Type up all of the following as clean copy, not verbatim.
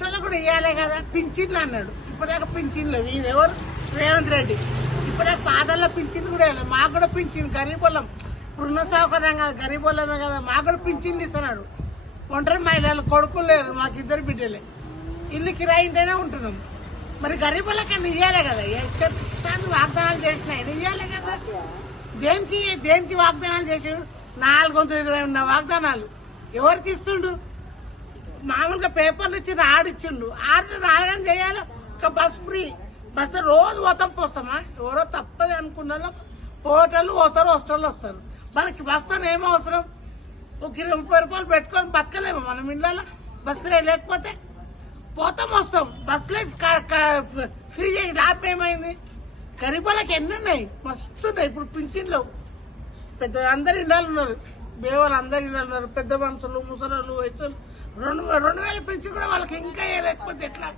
కష్టాలు కూడా ఇవ్వాలి కదా. పింఛన్లు అన్నాడు, ఇప్పటిదాకా పింఛన్లు ఈయన ఎవరు రేవంత్ రెడ్డి. ఇప్పటిదాకా పాదల్లో పింఛన్లు కూడా వేయలేదు. మాకు కూడా పింఛన్ గరీబోళ్ళం, ఇప్పుడున్న సౌకర్యం కదా, గరీబోళ్ళమే కదా, మాకు కూడా పింఛన్లు ఇస్తున్నాడు. ఒంటరి మహిళలు కొడుకులు లేరు, మాకు 2 బిడ్డలే, ఇల్లు కిరాయి ఇంటేనే ఉంటున్నాం. మరి గరీబులకన్నా ఇవ్వాలి కదా. ఇష్టాన్ని వాగ్దానాలు చేసినాయి ఇవ్వాలి కదా. దేనికి వాగ్దానాలు చేసాడు? 420 ఉన్న వాగ్దానాలు ఎవరికి ఇస్తుండు? మామూలుగా పేపర్లు ఇచ్చి ఆడిచ్చిండు. రాగానే చేయాలి. ఒక బస్ ఫ్రీ బస్ రోజు పోతాం పోస్తామా? ఎవరో తప్పది అనుకున్న పోటలు పోతారు, వస్తారు వస్తారు. మనకి బస్తో ఏమో అవసరం? ఒక 30 రూపాయలు పెట్టుకొని బతకలేము మనం ఇళ్ళలో. బస్సులే లేకపోతే పోతాం వస్తాం. బస్సులే ఫ్రీ చేసి లాభం ఏమైంది? గరీబులకు ఎన్ని ఉన్నాయి, మస్తున్నాయి. ఇప్పుడు పింఛన్లు పెద్ద అందరు ఇళ్ళలు ఉన్నారు, బేవాళ్ళు అందరు ఇళ్ళలు ఉన్నారు. పెద్ద మనుషులు, ముసలు, వయసులు 2,000 పింఛన్ కూడా వాళ్ళకి ఇంకా లేకపోతే ఎట్లా?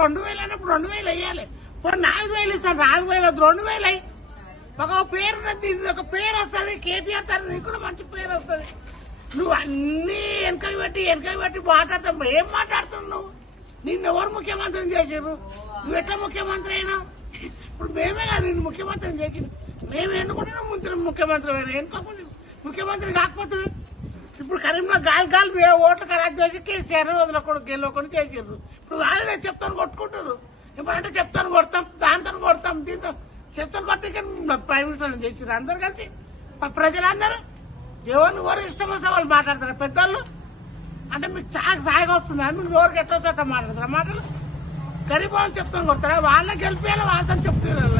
2,000 అయినప్పుడు 2,000 వేయాలి. ఇప్పుడు 4,000 ఇస్తాను, 4,000 2,000 అయ్యి ఒక పేరు ఉన్నది, ఒక పేరు వస్తుంది. కేటీఆర్ తన నీకు కూడా మంచి పేరు వస్తుంది. నువ్వు అన్ని వెనకకి పెట్టి మాట్లాడతావు. ఏం మాట్లాడుతున్నావు నువ్వు? నిన్ను ఎవరు ముఖ్యమంత్రిని చేసారు? నువ్వు ఎట్లా ముఖ్యమంత్రి అయినా? ఇప్పుడు మేమే కదా నిన్ను ముఖ్యమంత్రిని చేసింది. మేము ఎన్నుకుంటున్నాం ముఖ్యమంత్రి అయినా. ఎన్నుకోకపోతే ముఖ్యమంత్రి కాకపోతే ఇప్పుడు కరీంనగర్ గాలి ఓట్లు కరెక్ట్ చేసి కేసీఆర్ వదలకూడదు, గెలవకుండా చేసారు. ఇప్పుడు వాళ్ళే చెప్తాను కొట్టుకుంటారు. ఇప్పుడంటే చెప్తాను కొడతాం, దాంతో కొడతాం, దీంతో చెప్తాను కొట్టి ప్రైమ్ మినిస్టర్ చేసారు. అందరు కలిసి ప్రజలందరూ ఎవరు ఇష్టం వస్తే వాళ్ళు మాట్లాడతారు. పెద్దోళ్ళు అంటే మీకు సాయిగా వస్తుందా? మీకు ఎవరికి ఎట్లా వస్తే అట్లా మాట్లాడతారా? మాటలు గరీబ్ వాళ్ళు చెప్తాను కొడతారా? వాళ్ళే గెలిపేయాలి, వాళ్ళతో చెప్తున్నారు.